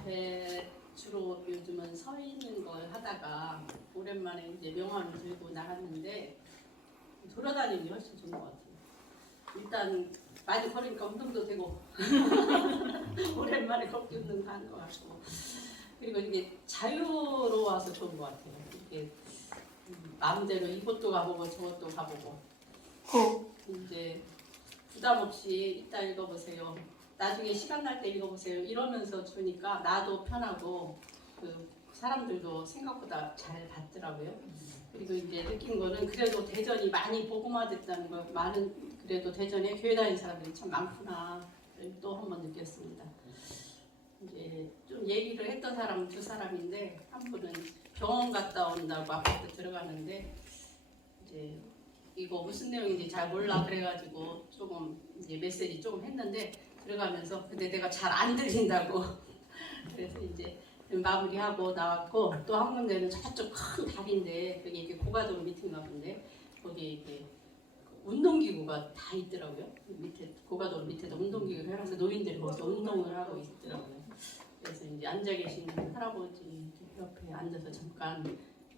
앞에 주로 요즘은 서 있는 걸 하다가 오랜만에 이제 명함을 들고 나갔는데 돌아다니는 게 훨씬 좋은 것 같아요. 일단 많이 걸으니까 운동도 되고 오랜만에 걷기 운동도 하는 것 같고 그리고 이게 자유로워서 좋은 것 같아요. 이게 음, 마음대로 이것도 가보고 저것도 가보고 어. 이제 부담 없이 이따 읽어보세요. 나중에 시간 날 때 읽어보세요. 이러면서 주니까 나도 편하고 그 사람들도 생각보다 잘 받더라고요. 그리고 이제 느낀 거는 그래도 대전이 많이 복음화됐다는 거 많은 그래도 대전에 교회 다니는 사람들이 참 많구나 또 한 번 느꼈습니다. 이제 좀 얘기를 했던 사람은 두 사람인데 한 분은 병원 갔다 온다고 아파트 들어가는데 이제 이거 무슨 내용인지 잘 몰라 그래가지고 조금 이제 메시지 조금 했는데 들어가면서 근데 내가 잘 안 들린다고. 그래서 이제 마무리하고 나왔고 또 한 군데는 저쪽 큰 다리인데 여기 이렇게 고가도로 밑인가 본데 거기 이렇게 운동기구가 다 있더라고요. 밑에 고가도로 밑에도 운동기구를 해놔서 노인들이 거기서 운동을 하고 있더라고요. 그래서 이제 앉아 계신 할아버지 옆에 앉아서 잠깐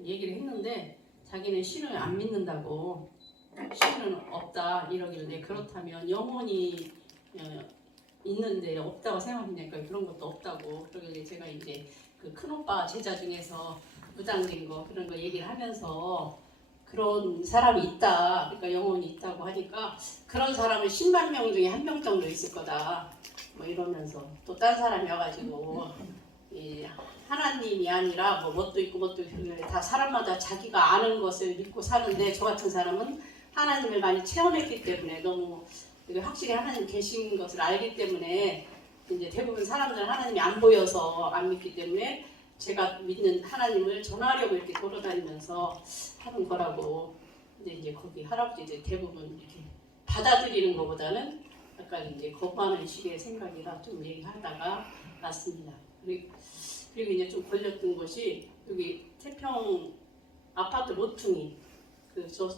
얘기를 했는데 자기는 신을 안 믿는다고. 신은 없다 이러길래 그렇다면 영혼이 어, 있는데 없다고 생각하니까 그런 것도 없다고. 그러길래 제가 이제 그 큰오빠 제자 중에서 무당된 거 그런 거 얘기를 하면서 그런 사람이 있다. 그러니까 영혼이 있다고 하니까 그런 사람은 10만 명 중에 한 명 정도 있을 거다. 뭐 이러면서 또 딴 사람이 와가지고 이 하나님이 아니라 뭐 뭣도 있고 뭣도 있고 다 사람마다 자기가 아는 것을 믿고 사는데 저 같은 사람은 하나님을 많이 체험했기 때문에 너무 이게 확실히 하나님 계신 것을 알기 때문에 이제 대부분 사람들은 하나님이 안 보여서 안 믿기 때문에 제가 믿는 하나님을 전하려고 이렇게 돌아다니면서 하는 거라고 근데 이제 거기 할아버지들 대부분 이렇게 받아들이는 것보다는 약간 이제 거부하는 식의 생각이라 좀 얘기하다가 났습니다. 그리고, 이제 좀 걸렸던 것이 여기 태평 아파트 모퉁이 그저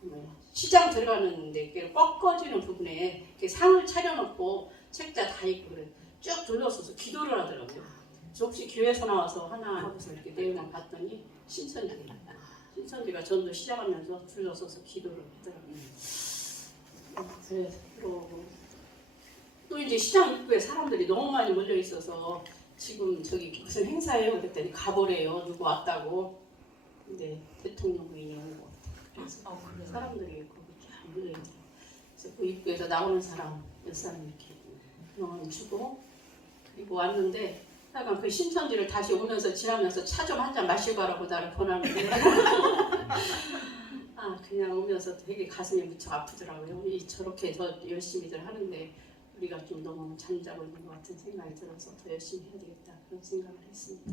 뭐야 시장 들어가는 데 이렇게 꺾어지는 부분에 이렇게 상을 차려놓고 책자 다 그래 쭉 둘러서서 기도를 하더라고요. 저 혹시 교회에서 나와서 하나 하고서 이렇게 내용을 봤더니 신천지 신천지가 전도 시작하면서 둘러서서 기도를 하더라고요. 어, 그래서 또 이제 시장 입구에 사람들이 너무 많이 몰려 있어서 지금 저기 무슨 행사예요? 그랬더니 가보래요. 누구 왔다고. 근데 대통령 부인이 온 거. 그래서 아 그래요? 사람들이 거기 쫙 몰려있는 그래서 그 입구에서 나오는 사람 몇 사람 이렇게 명함 주고 그리고 왔는데 하여간 그 신천지를 다시 오면서 지나면서 차 좀 한 잔 마시고 가라고 나를 보내는데. 아 그냥 오면서 되게 가슴이 무척 아프더라고요. 이 저렇게 더 열심히들 하는데 우리가 좀 너무 잠자고 있는 것 같은 생각이 들어서 더 열심히 해야 되겠다 그런 생각을 했습니다